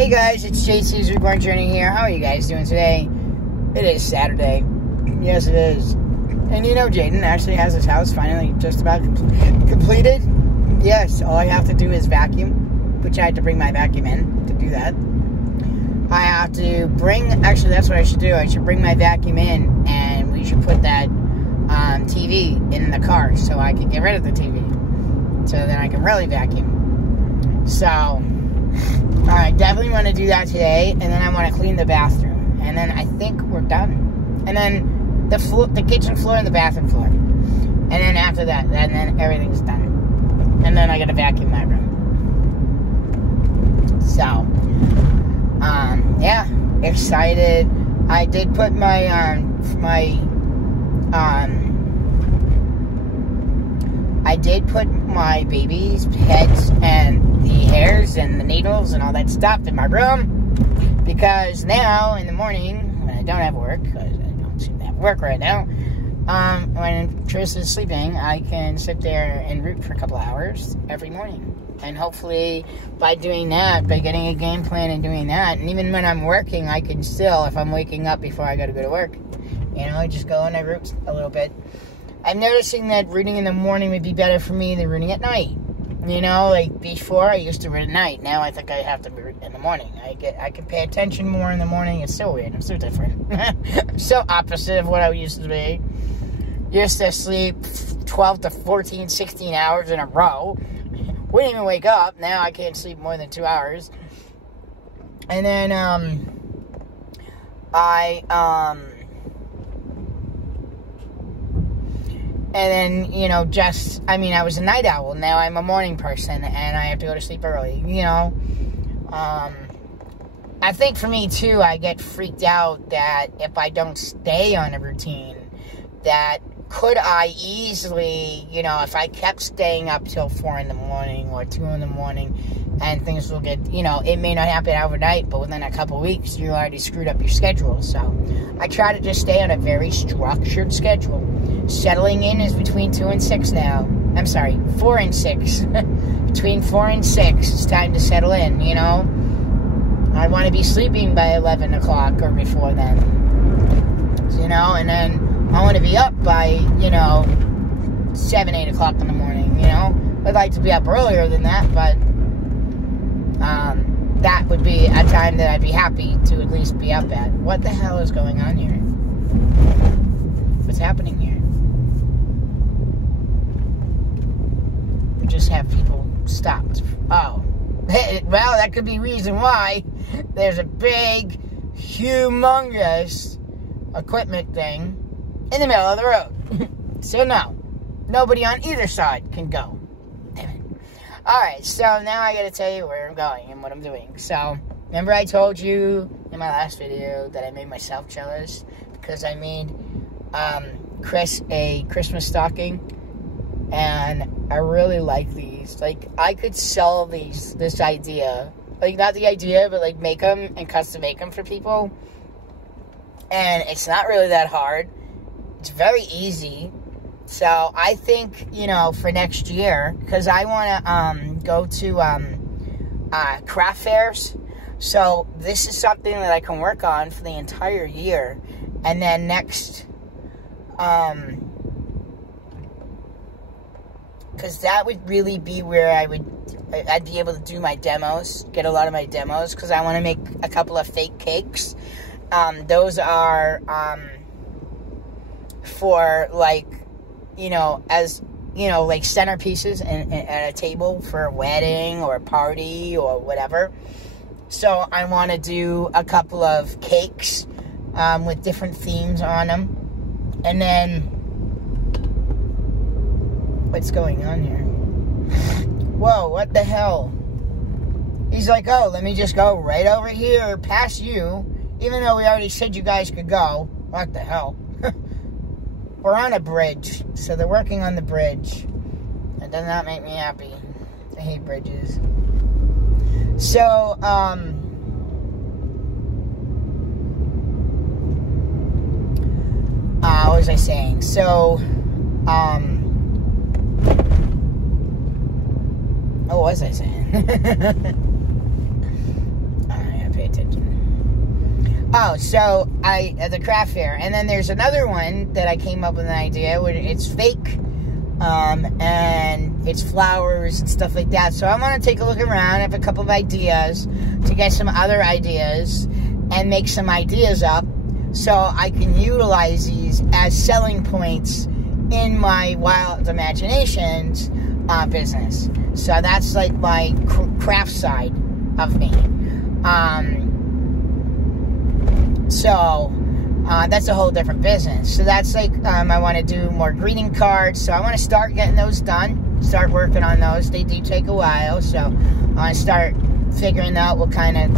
Hey guys, it's JC's Reborn Journey here. How are you guys doing today? It is Saturday. Yes, it is. And you know, Jaden actually has his house finally just about completed. Yes, all I have to do is vacuum, which I had to bring my vacuum in to do that. I have to bring, actually that's what I should do. I should bring my vacuum in and we should put that TV in the car so I can get rid of the TV. So then I can really vacuum. So, I definitely want to do that today, and then I want to clean the bathroom, and then I think we're done. And then the kitchen floor and the bathroom floor, and then after that, and then everything's done. And then I gotta vacuum my room. So, yeah, excited. I did put my baby's heads and the hairs and the needles and all that stuff in my room, because now in the morning when I don't have work, because I don't seem to have work right now, when Tris is sleeping, I can sit there and root for a couple hours every morning. And hopefully by doing that, by getting a game plan and doing that, and even when I'm working, I can still, if I'm waking up before I gotta go to work, you know, I just go and I root a little bit. I'm noticing that rooting in the morning would be better for me than rooting at night. You know, like before I used to root at night. Now I think I have to root in the morning. I can pay attention more in the morning. It's so weird. I'm so different. So opposite of what I used to be. Used to sleep 12 to 14, 16 hours in a row. Wouldn't even wake up. Now I can't sleep more than 2 hours. And then, and then, you know, I was a night owl. Now I'm a morning person, and I have to go to sleep early, you know. I think for me, too, I get freaked out that if I don't stay on a routine, that could I easily, you know, if I kept staying up till 4 in the morning or 2 in the morning, and things will get, you know, it may not happen overnight, but within a couple weeks, you already screwed up your schedule. So I try to just stay on a very structured schedule. Settling in is between 2 and 6 now. I'm sorry, 4 and 6. Between 4 and 6, it's time to settle in, you know. I want to be sleeping by 11 o'clock or before then. You know, and then I want to be up by, you know, 7, 8 o'clock in the morning, you know. I'd like to be up earlier than that, but that would be a time that I'd be happy to at least be up at. What the hell is going on here? What's happening here? We just have people stopped. Oh. Well, that could be reason why there's a big, humongous equipment thing in the middle of the road. So no, nobody on either side can go. Damn it. Alright, so now I gotta tell you where I'm going and what I'm doing. So, remember I told you in my last video that I made myself jealous because I made Chris a Christmas stocking, and I really like these. Like, I could sell this idea, like not the idea, but like make them and custom make them for people. And it's not really that hard. It's very easy. So I think, you know, for next year, because I want to go to craft fairs. So this is something that I can work on for the entire year. And then next, because that would really be where I'd be able to do my demos, get a lot of my demos, because I want to make a couple of fake cakes. Those are, for, like, you know, as, you know, like centerpieces at a table for a wedding or a party or whatever. So I want to do a couple of cakes, with different themes on them. And then, what's going on here? Whoa, what the hell? He's like, oh, let me just go right over here past you, even though we already said you guys could go. What the hell? We're on a bridge, so they're working on the bridge. That does not make me happy. I hate bridges. So, what was I saying? So, what was I saying? Alright. Oh, so at the craft fair. And then there's another one that I came up with an idea where it's fake. And it's flowers and stuff like that. So I want to take a look around. I have a couple of ideas to get some other ideas and make some ideas up so I can utilize these as selling points in my wild imaginations business. So that's like my craft side of me. That's a whole different business. So that's like, I want to do more greeting cards. So I want to start getting those done. Start working on those. They do take a while. So I want to start figuring out what kind of,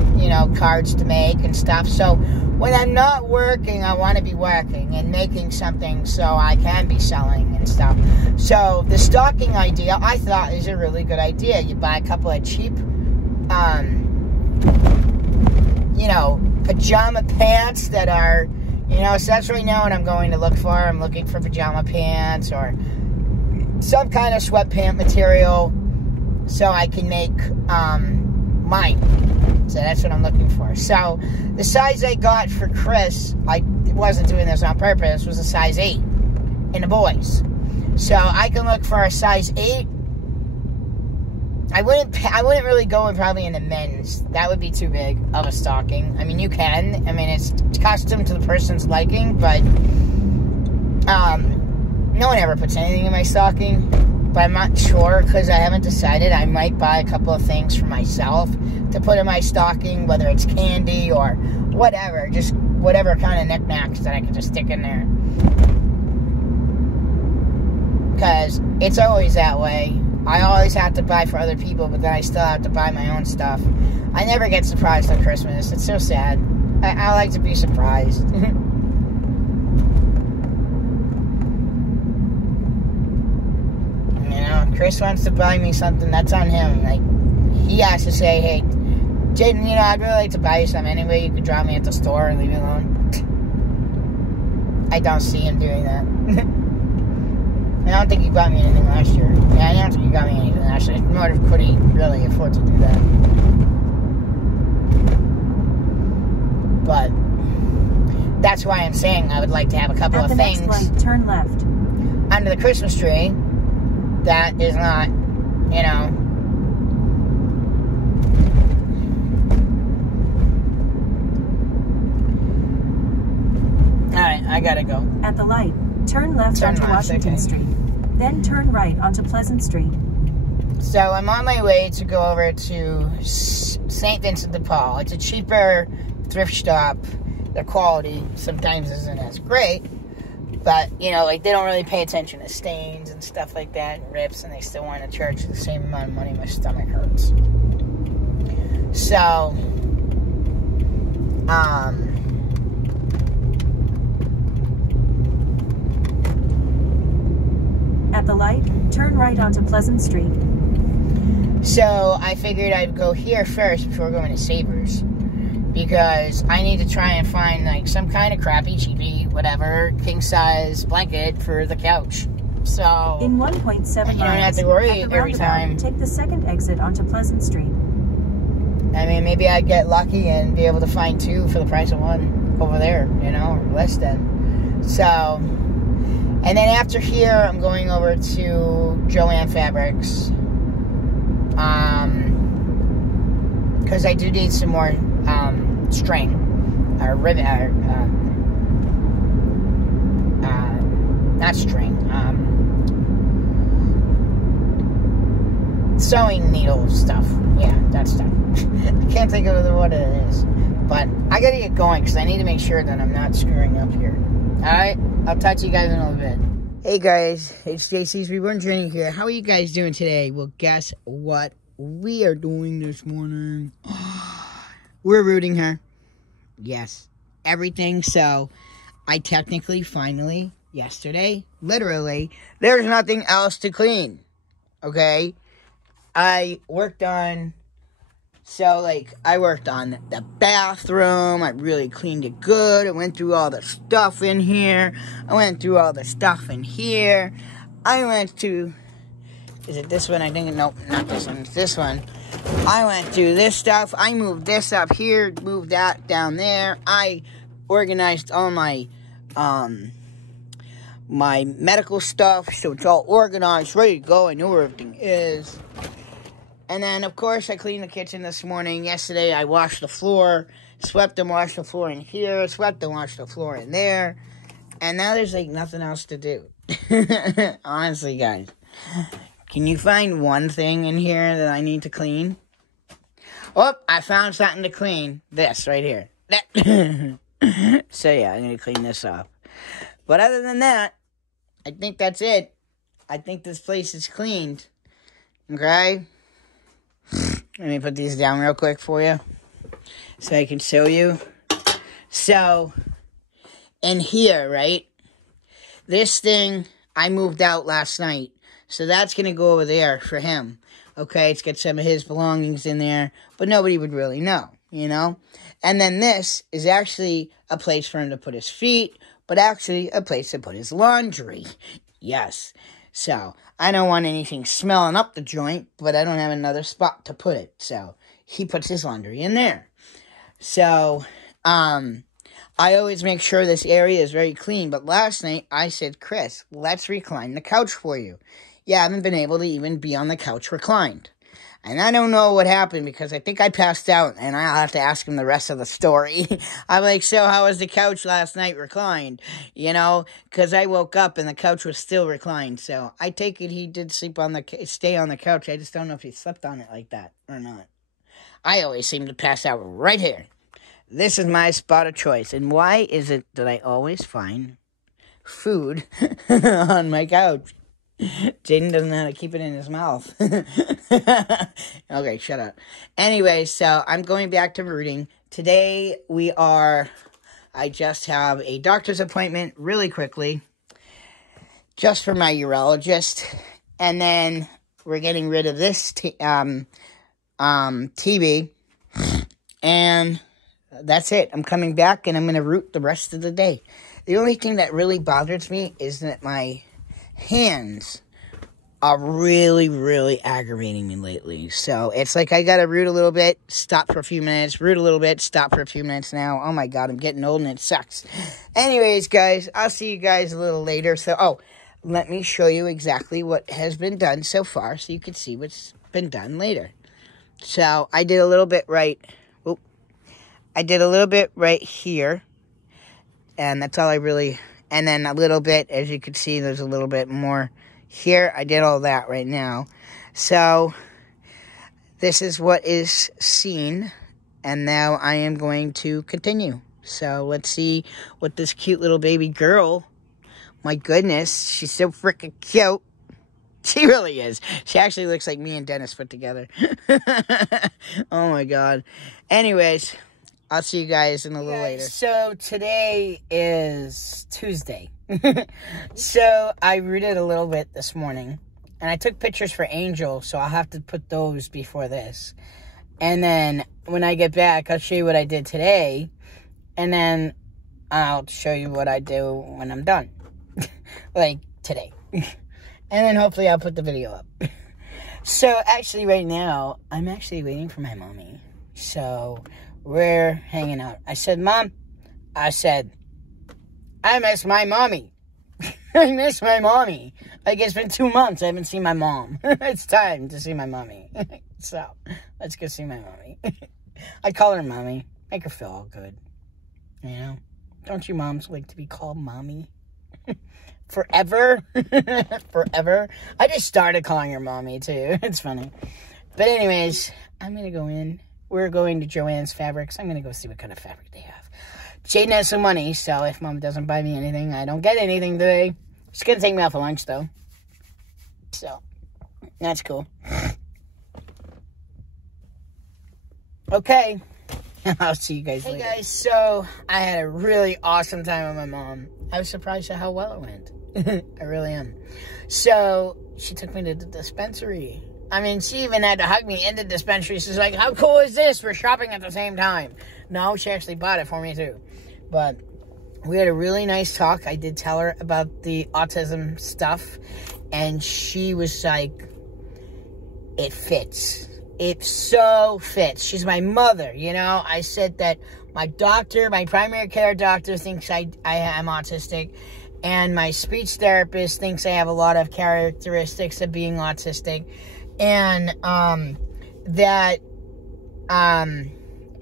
cards to make and stuff. So when I'm not working, I want to be working and making something so I can be selling and stuff. So the stocking idea, I thought, is a really good idea. You buy a couple of cheap, pajama pants that are, so that's right now what I'm going to look for. I'm looking for pajama pants or some kind of sweatpant material so I can make mine. So that's what I'm looking for. So the size I got for Chris, I wasn't doing this on purpose, was a size 8 in the boys. So I can look for a size 8. I wouldn't really go in probably in the men's. That would be too big of a stocking. I mean, you can. I mean, it's custom to the person's liking, but no one ever puts anything in my stocking. But I'm not sure because I haven't decided. I might buy a couple of things for myself to put in my stocking, whether it's candy or whatever. Just whatever kind of knickknacks that I can just stick in there. Because it's always that way. I always have to buy for other people, but then I still have to buy my own stuff. I never get surprised on Christmas. It's so sad. I like to be surprised. Chris wants to buy me something, that's on him. Like, he has to say, hey, Jaden, I'd really like to buy you something anyway. You could drop me at the store and leave me alone. I don't see him doing that. I don't think he got me anything last year. Yeah, I don't think he got me anything last year. Nor could he really afford to do that. But that's why I'm saying I would like to have a couple of things. At the next light, turn left. Under the Christmas tree that is not, Alright, I gotta go. At the light, turn left onto Washington Street. Then turn right onto Pleasant Street. So I'm on my way to go over to St. Vincent de Paul. It's a cheaper thrift shop. The quality sometimes isn't as great. But, they don't really pay attention to stains and stuff like that, and rips, and they still want to charge the same amount of money. My stomach hurts. So, at the light, turn right onto Pleasant Street. So, I figured I'd go here first before going to Savers. Because I need to try and find, some kind of crappy, cheapy, whatever, king-size blanket for the couch. So, in 1.7 miles, you don't have to worry every time. Take the second exit onto Pleasant Street. I mean, maybe I'd get lucky and be able to find 2 for the price of 1 over there, or less than. So, and then after here, I'm going over to Joann Fabrics. Because I do need some more string or ribbon, not string, sewing needle stuff. Yeah, that stuff. I can't think of what it is, but I gotta get going because I need to make sure that I'm not screwing up here. Alright, I'll talk to you guys in a little bit. Hey guys, it's JC's Reborn Journey here. How are you guys doing today? Well, guess what we are doing this morning? We're rooting her. Yes. Everything. So, I technically, finally, yesterday, literally, there's nothing else to clean. Okay? I worked on the bathroom. I really cleaned it good. I went through all the stuff in here. I went through all the stuff in here. I went to... Is it this one? I think... Nope, not this one. It's this one. I went through this stuff. I moved this up here, moved that down there. I organized all my my medical stuff, so it's all organized, ready to go. I know where everything is. And then, of course, I cleaned the kitchen this morning. Yesterday, I washed the floor, swept and washed the floor in here, swept and washed the floor in there. And now there's, like, nothing else to do. Honestly, guys. Can you find one thing in here that I need to clean? Oh, I found something to clean. This right here. So, yeah, I need to clean this up. But other than that, I think that's it. I think this place is cleaned. Okay? Let me put these down real quick for you so I can show you. So, in here, right? This thing, I moved out last night. So that's going to go over there for him. Okay, it's got some of his belongings in there, but nobody would really know, you know? And then this is actually a place for him to put his feet, but actually a place to put his laundry. Yes. So, I don't want anything smelling up the joint, but I don't have another spot to put it. So, he puts his laundry in there. So, I always make sure this area is very clean, but last night I said, Chris, let's recline the couch for you. Yeah, I haven't been able to even be on the couch reclined. And I don't know what happened because I think I passed out, and I'll have to ask him the rest of the story. I'm like, so how was the couch last night reclined? You know, because I woke up and the couch was still reclined. So I take it he did stay on the couch. I just don't know if he slept on it like that or not. I always seem to pass out right here. This is my spot of choice. And why is it that I always find food on my couch? Jaden doesn't know how to keep it in his mouth. Okay, shut up. Anyway, so I'm going back to rooting. Today I just have a doctor's appointment really quickly. Just for my urologist. And then we're getting rid of this TV. And that's it. I'm coming back and I'm going to root the rest of the day. The only thing that really bothers me is that my hands are really, really aggravating me lately. So, it's like I gotta root a little bit, stop for a few minutes, root a little bit, stop for a few minutes now. Oh my god, I'm getting old and it sucks. Anyways, guys, I'll see you guys a little later. So, let me show you exactly what has been done so far so you can see what's been done later. So, I did a little bit right here. And that's all I really... And then a little bit, as you can see, there's a little bit more here. I did all that right now. So, this is what is seen. And now I am going to continue. So, let's see what this cute little baby girl... My goodness, she's so freaking cute. She really is. She actually looks like me and Dennis put together. Oh, my God. Anyways... I'll see you guys in a little later. So, today is Tuesday. So, I rooted a little bit this morning. And I took pictures for Angel, so I'll have to put those before this. And then, when I get back, I'll show you what I did today. And then, I'll show you what I do when I'm done. Like, today. And then, hopefully, I'll put the video up. So, actually, right now, I'm actually waiting for my mommy. So... we're hanging out. I said, Mom, I miss my mommy. I miss my mommy. Like, it's been 2 months I haven't seen my mom. It's time to see my mommy. So, let's go see my mommy. I call her mommy. Make her feel all good. You know? Don't you moms like to be called mommy? Forever? Forever? I just started calling her mommy, too. It's funny. But anyways, I'm going to go in. We're going to Joann's Fabrics. I'm going to go see what kind of fabric they have. Jaden has some money, so if Mom doesn't buy me anything, I don't get anything today. She's going to take me out for lunch, though. So, that's cool. Okay. I'll see you guys later. Hey, guys. So, I had a really awesome time with my mom. I was surprised at how well it went. I really am. So, she took me to the dispensary. I mean, she even had to hug me in the dispensary. She's like, how cool is this? We're shopping at the same time. No, she actually bought it for me, too. But we had a really nice talk. I did tell her about the autism stuff. And she was like, it fits. it so fits. She's my mother, you know. I said that my doctor, my primary care doctor, thinks I am autistic, and my speech therapist thinks I have a lot of characteristics of being autistic, and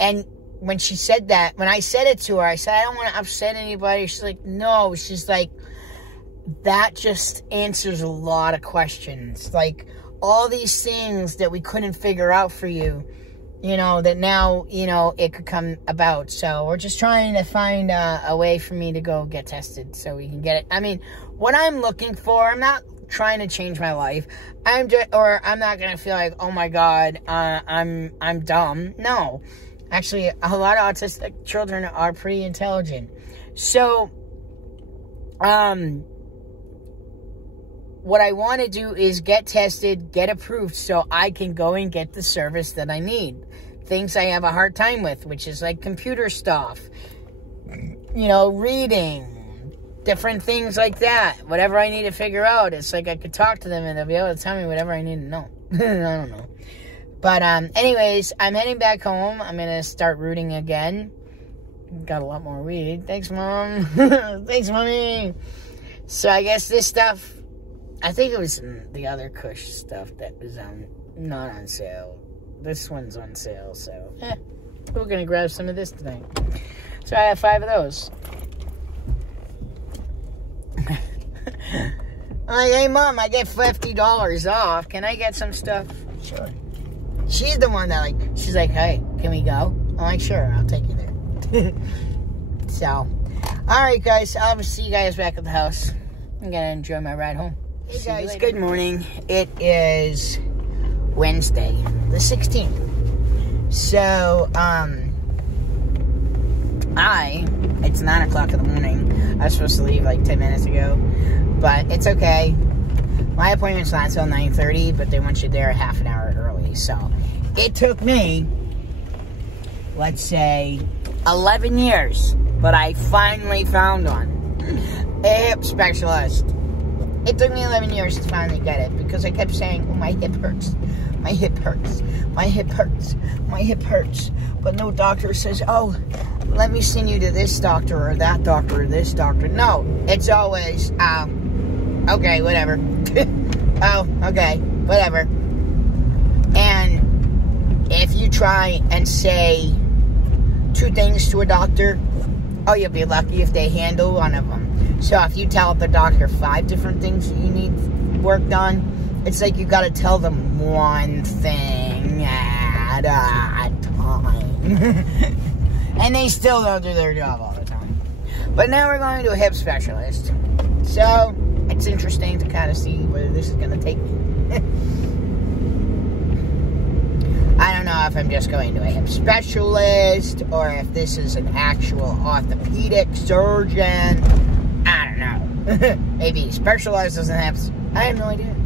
and when she said that, when I said it to her, I said, I don't want to upset anybody. She's like, no. She's like, that just answers a lot of questions. Like, all these things that we couldn't figure out for you, you know, that now, you know, it could come about. So we're just trying to find a way for me to go get tested so we can get it. I mean, what I'm looking for, I'm not trying to change my life. I'm not going to feel like, oh my God, I'm dumb. No. Actually, a lot of autistic children are pretty intelligent. So, what I want to do is get tested, get approved, so I can go and get the service that I need. Things I have a hard time with, which is like computer stuff, you know, reading, different things like that. Whatever I need to figure out, it's like I could talk to them and they'll be able to tell me whatever I need to know. I don't know. But, anyways, I'm heading back home. I'm going to start rooting again. Got a lot more weed. Thanks, Mom. Thanks, Mommy. So, I guess this stuff, I think it was the other Kush stuff that was not on sale. This one's on sale, so, we're going to grab some of this tonight. So, I have 5 of those. I'm like, hey, Mom, I get $50 off. Can I get some stuff? Sure. She's the one that, like, she's like, hey, can we go? I'm like, sure, I'll take you there. So, alright, guys, I'll see you guys back at the house. I'm gonna enjoy my ride home. Hey, guys, good morning. It is Wednesday, the 16th. So, it's 9 o'clock in the morning. I was supposed to leave, like, 10 minutes ago. But it's okay. My appointment's not until 9:30, but they want you there half an hour early. So, it took me, let's say, 11 years, but I finally found one. A hip specialist. It took me 11 years to finally get it, because I kept saying, oh, my hip hurts. My hip hurts. My hip hurts. My hip hurts. But no doctor says, oh, let me send you to this doctor or that doctor or this doctor. No, it's always, okay, whatever. Oh, okay, whatever. And if you try and say 2 things to a doctor, oh, you'll be lucky if they handle one of them. So if you tell the doctor 5 different things that you need worked on, it's like you got to tell them one thing at a time. And they still don't do their job all the time. But now we're going to a hip specialist. So it's interesting to kind of see where this is going to take me. I don't know if I'm just going to a hip specialist or if this is an actual orthopedic surgeon. I don't know. Maybe he specializes in hips. I have no idea.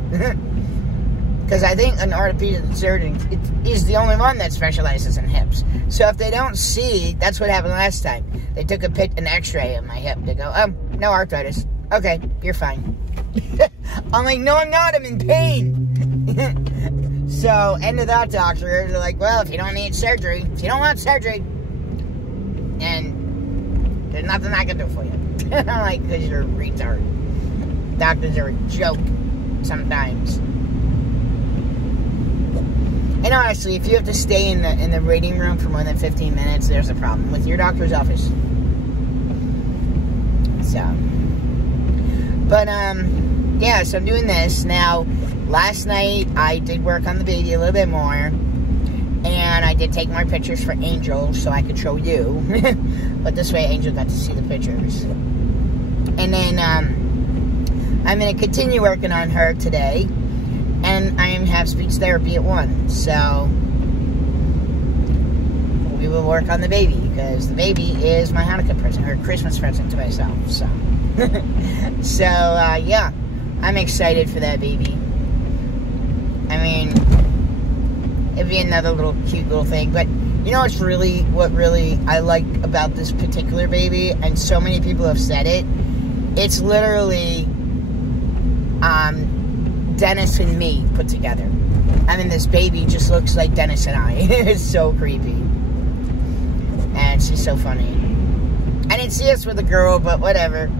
Because I think an orthopedic surgeon is the only one that specializes in hips. So if they don't see, that's what happened last time. They took an x-ray of my hip. They go, no arthritis. Okay, you're fine. I'm like, no, I'm not. I'm in pain. So, end of that doctor. They're like, well, if you don't need surgery, if you don't want surgery, and there's nothing I can do for you. I'm like, because you're a retard. Doctors are a joke sometimes. And honestly, if you have to stay in the waiting room for more than 15 minutes, there's a problem with your doctor's office. So, but, yeah, so I'm doing this. Now, last night, I did work on the baby a little bit more. And I did take more pictures for Angel so I could show you. But this way, Angel got to see the pictures. And then, I'm going to continue working on her today. And I have speech therapy at 1. So, we will work on the baby. Because the baby is my Hanukkah present, or Christmas present to myself. So, so, yeah. I'm excited for that baby. I mean, it'd be another little cute little thing. But, you know what really I like about this particular baby, and so many people have said it, it's literally, Dennis and me put together. I mean, this baby just looks like Dennis and I. It's so creepy. And she's so funny. I didn't see us with a girl, but whatever.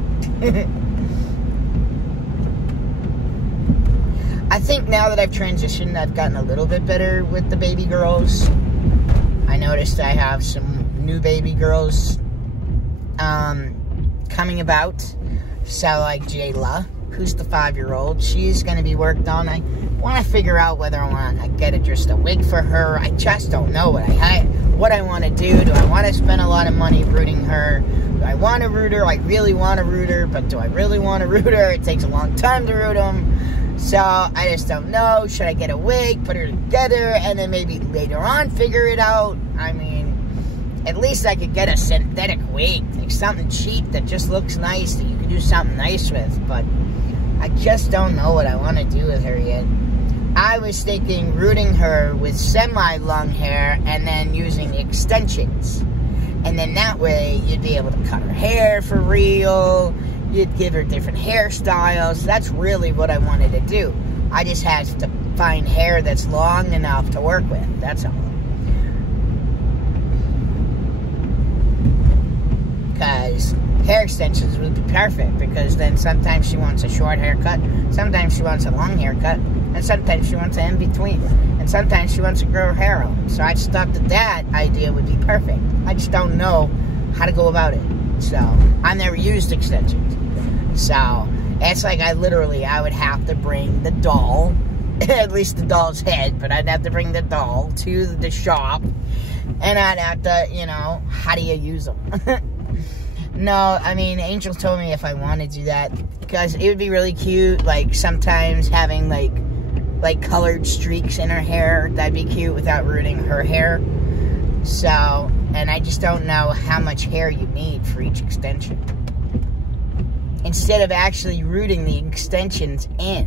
I think now that I've transitioned, I've gotten a little bit better with the baby girls. I noticed I have some new baby girls coming about. So, like Jayla, who's the 5-year-old, she's going to be worked on. I want to figure out whether I want to get just a wig for her. I just don't know what I want to do. Do I want to spend a lot of money rooting her? Do I want to root her? I really want to root her, but do I really want to root her? It takes a long time to root them. So, I just don't know. Should I get a wig, put her together, and then maybe later on figure it out? I mean, at least I could get a synthetic wig. Like something cheap that just looks nice, that you can do something nice with. But I just don't know what I want to do with her yet. I was thinking rooting her with semi-long hair and then using extensions. And then that way, you'd be able to cut her hair for real. You'd give her different hairstyles. That's really what I wanted to do. I just had to find hair that's long enough to work with. That's all. Because hair extensions would be perfect. Because then sometimes she wants a short haircut. Sometimes she wants a long haircut. And sometimes she wants an in-between. And sometimes she wants to grow her hair out. So I just thought that idea would be perfect. I just don't know how to go about it. So, I've never used extensions. So, it's like I would have to bring the doll, at least the doll's head, but I'd have to bring the doll to the shop, and I'd have to, you know, how do you use them? No, I mean, Angel told me if I want to do that, because it would be really cute, like, sometimes having, like colored streaks in her hair. That'd be cute without ruining her hair. So, and I just don't know how much hair you need for each extension. Instead of actually rooting the extensions in.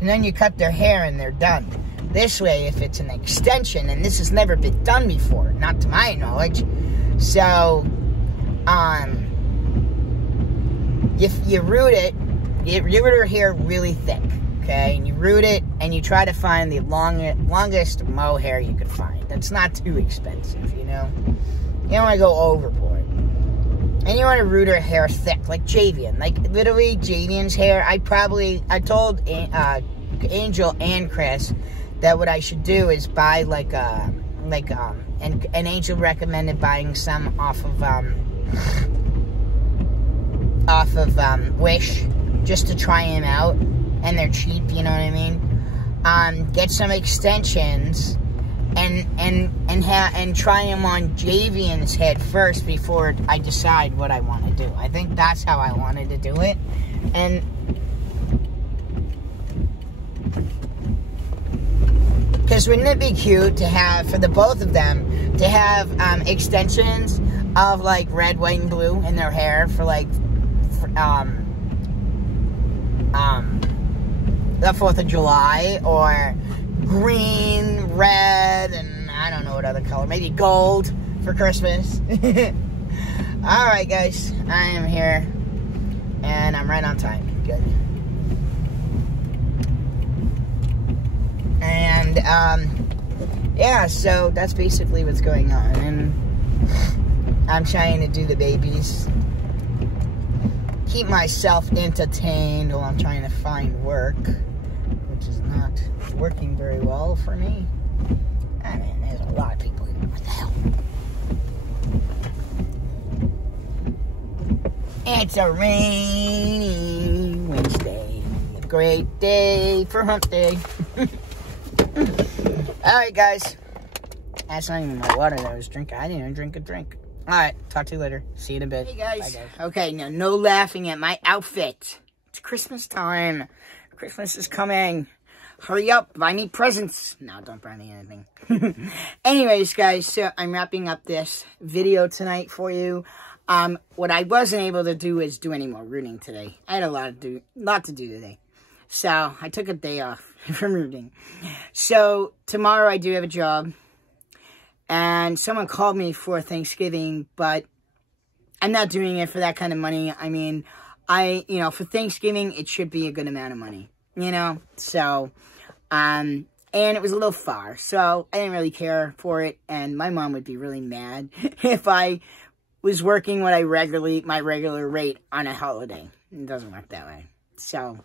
And then you cut their hair and they're done. This way, if it's an extension, and this has never been done before, not to my knowledge, so, if you root it, you root her hair really thick, okay? And you root it, and you try to find the longest mohair you could find. That's not too expensive, you know? You don't want to go overboard. And you want to root her hair thick, like Javian. Like, literally, Javian's hair, I told Angel and Chris that what I should do is buy, and Angel recommended buying some off of Wish, just to try him out. And they're cheap, you know what I mean? Get some extensions and try them on Javian's head first before I decide what I want to do. I think that's how I wanted to do it. And because wouldn't it be cute to have, for the both of them, to have extensions of like red, white, and blue in their hair for like the 4th of July, or green, red, and I don't know what other color, maybe gold for Christmas. Alright guys, I am here, and I'm right on time. Good. And, yeah, so that's basically what's going on, and I'm trying to do the babies, keep myself entertained while I'm trying to find work, which is not working very well for me. I mean, there's a lot of people here. What the hell? It's a rainy Wednesday. A great day for hump day. Alright, guys. That's not even my water that I was drinking. I didn't even drink a drink. Alright, talk to you later. See you in a bit. Hey, guys. Bye, guys. Okay, now, no laughing at my outfit. It's Christmas time. Christmas is coming. Hurry up, buy me presents. No, don't buy me anything. Anyways, guys, so I'm wrapping up this video tonight for you. What I wasn't able to do is do any more rooting today. I had a lot to do today. So, I took a day off from rooting. So, tomorrow I do have a job. And someone called me for Thanksgiving, but I'm not doing it for that kind of money. I mean, for Thanksgiving, it should be a good amount of money, you know? So, And it was a little far, so I didn't really care for it, and my mom would be really mad if I was working my regular rate on a holiday. It doesn't work that way. So,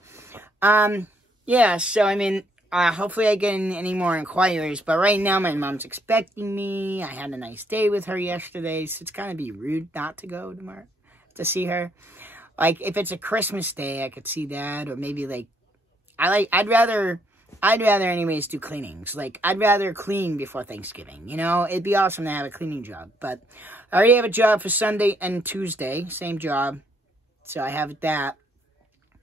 yeah, so, I mean, hopefully I get any more inquiries, but right now my mom's expecting me. I had a nice day with her yesterday, so it's gonna be rude not to go tomorrow to see her. Like, if it's a Christmas day, I could see that, or maybe, like, I'd rather anyways do cleanings. Like, I'd rather clean before Thanksgiving, you know? It'd be awesome to have a cleaning job. But I already have a job for Sunday and Tuesday. Same job. So I have that.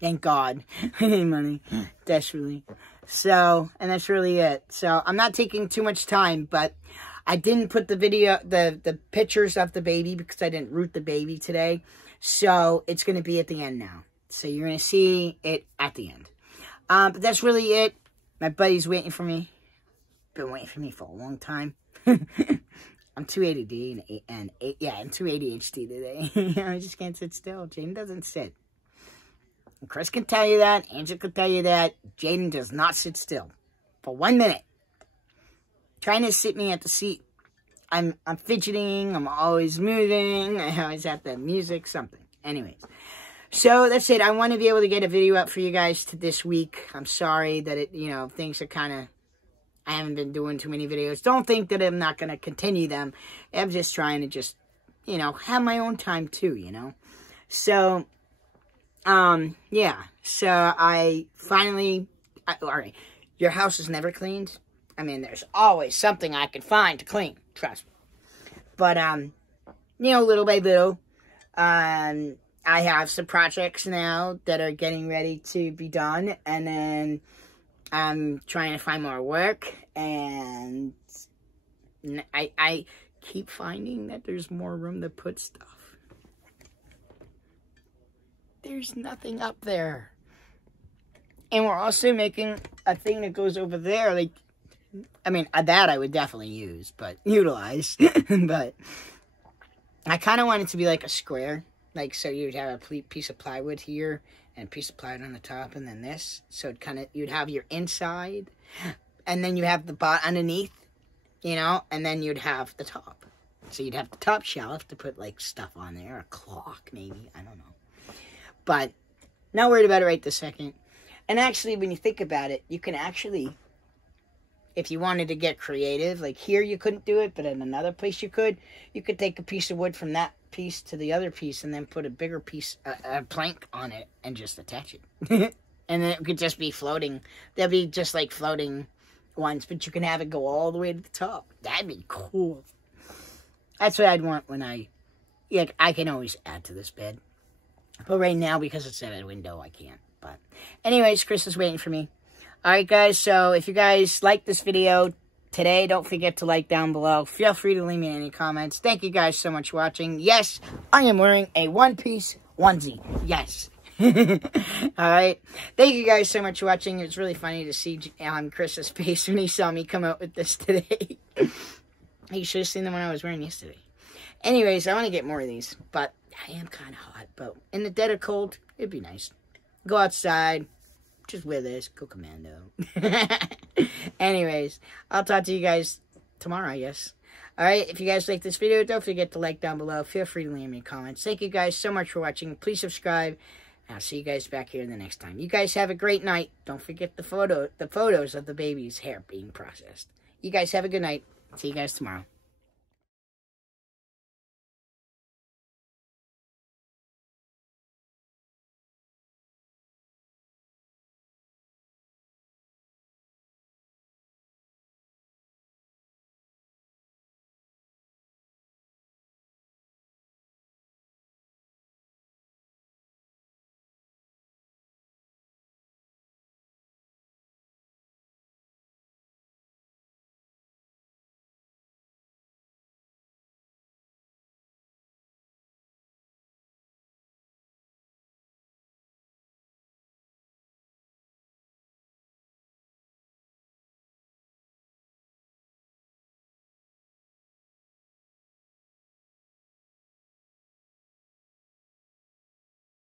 Thank God. I need money. Desperately. So, and that's really it. So, I'm not taking too much time, but I didn't put the pictures of the baby because I didn't root the baby today. So, it's going to be at the end now. So, you're going to see it at the end. But that's really it. My buddy's waiting for me. Been waiting for me for a long time. I'm too ADD and I'm too ADHD today. I just can't sit still. Jaden doesn't sit. And Chris can tell you that. Angela can tell you that. Jaden does not sit still for 1 minute. Trying to sit me at the seat. I'm fidgeting. I'm always moving. I always have the music, something. Anyways. So, that's it. I want to be able to get a video up for you guys this week. I'm sorry that things are kind of, I haven't been doing too many videos. Don't think that I'm not going to continue them. I'm just trying to have my own time too, So, yeah. So, I finally, alright, your house is never cleaned. I mean, there's always something I can find to clean. Trust me. But, little by little, I have some projects now that are getting ready to be done, and then I'm trying to find more work, and I keep finding that there's more room to put stuff. There's nothing up there. And we're also making a thing that goes over there, like, I mean, that I would definitely utilize, but I kind of want it to be like a square. Like, so you'd have a piece of plywood here, and a piece of plywood on the top, and then this. So you'd have your inside, and then you have the bottom underneath, and then you'd have the top. So you'd have the top shelf to put, like, stuff on there, a clock, maybe, I don't know. But, not worried about it right this second. And actually, when you think about it, you can actually, if you wanted to get creative, like here you couldn't do it, but in another place you could take a piece of wood from that piece to the other piece and then put a bigger piece, a plank on it and just attach it. And then it could just be floating. There'll be just like floating ones, but you can have it go all the way to the top. That'd be cool. That's what I'd want when I can always add to this bed. But right now, because it's at a window, I can't. But anyways, Chris is waiting for me. Alright guys, so if you guys like this video today, don't forget to like down below. Feel free to leave me any comments. Thank you guys so much for watching. Yes, I am wearing a one-piece onesie. Yes. Alright. Thank you guys so much for watching. It was really funny to see Chris's face when he saw me come out with this today. You should have seen the one I was wearing yesterday. Anyways, I want to get more of these, but I am kind of hot. But in the dead of cold, it'd be nice. Go outside. Just wear this. Go commando. Anyways, I'll talk to you guys tomorrow, I guess. Alright, if you guys like this video, don't forget to like down below. Feel free to leave me comments. Thank you guys so much for watching. Please subscribe. And I'll see you guys back here the next time. You guys have a great night. Don't forget the photos of the baby's hair being processed. You guys have a good night. See you guys tomorrow.